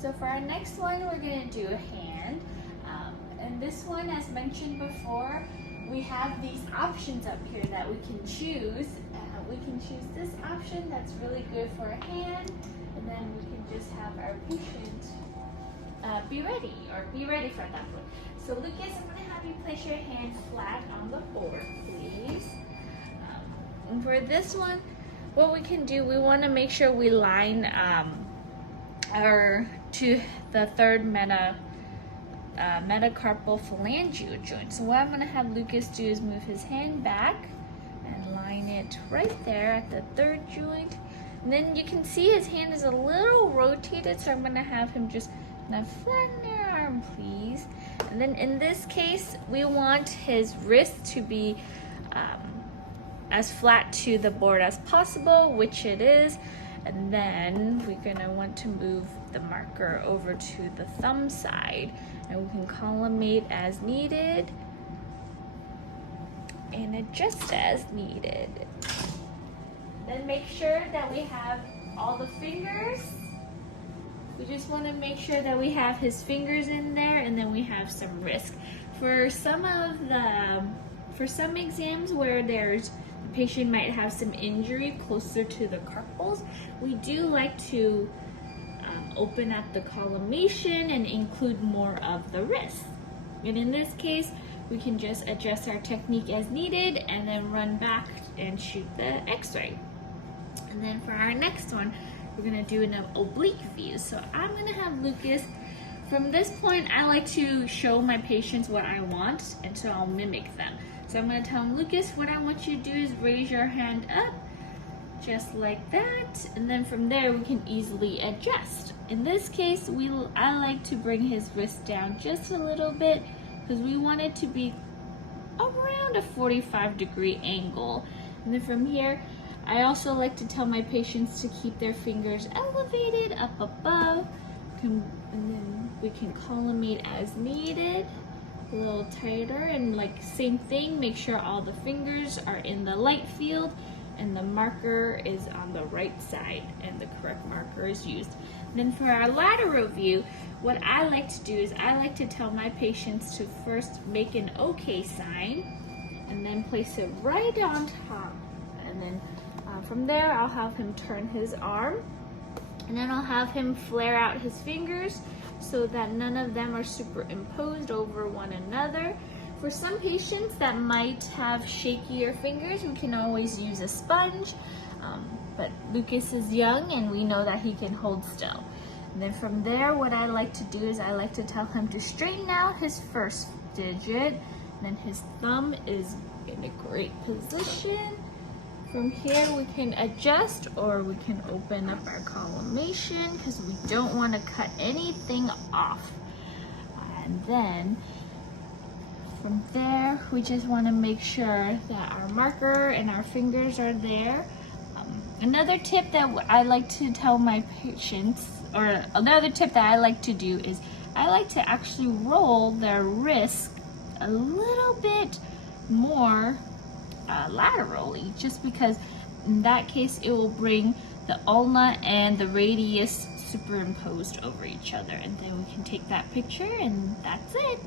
So for our next one, we're gonna do a hand. And this one, as mentioned before, we have these options up here that we can choose. We can choose this option that's really good for a hand, and then we can just have our patient be ready for that one. So Lucas, I'm gonna have you place your hand flat on the board, please. And for this one, what we can do, we wanna make sure we line to the third metacarpal phalangeal joint. So what I'm gonna have Lucas do is move his hand back and line it right there at the third joint. And then you can see his hand is a little rotated, so I'm gonna have him just flatten your arm, please. And then in this case, we want his wrist to be as flat to the board as possible, which it is. And then we're gonna want to move the marker over to the thumb side, and we can collimate as needed and adjust as needed. Then make sure that we have all the fingers. We just want to make sure that we have his fingers in there, and then we have some wrist. For some exams where the patient might have some injury closer to the carpals, we do like to open up the collimation and include more of the wrist. And in this case, we can just adjust our technique as needed and then run back and shoot the x-ray. And then for our next one, we're gonna do an oblique view. So I'm gonna have Lucas, from this point, I like to show my patients what I want, and so I'll mimic them. So I'm gonna tell him, Lucas, what I want you to do is raise your hand up, just like that, and then from there we can easily adjust. In this case, I like to bring his wrist down just a little bit because we want it to be around a 45-degree angle. And then from here, I also like to tell my patients to keep their fingers elevated up above, and then we can collimate as needed, a little tighter, and like same thing, make sure all the fingers are in the light field and the marker is on the right side and the correct marker is used. And then for our lateral view, what I like to do is I like to tell my patients to first make an OK sign and then place it right on top. And then from there, I'll have him turn his arm, and then I'll have him flare out his fingers so that none of them are superimposed over one another. For some patients that might have shakier fingers, we can always use a sponge, but Lucas is young and we know that he can hold still. And then from there, what I like to do is I like to tell him to straighten out his first digit, and then his thumb is in a great position. From here, we can adjust or we can open up our collimation because we don't want to cut anything off. And then from there, we just want to make sure that our marker and our fingers are there. Another tip that I like to tell my patients, or another tip that I like to do is I like to actually roll their wrist a little bit more laterally, just because in that case it will bring the ulna and the radius superimposed over each other, and then we can take that picture, and that's it.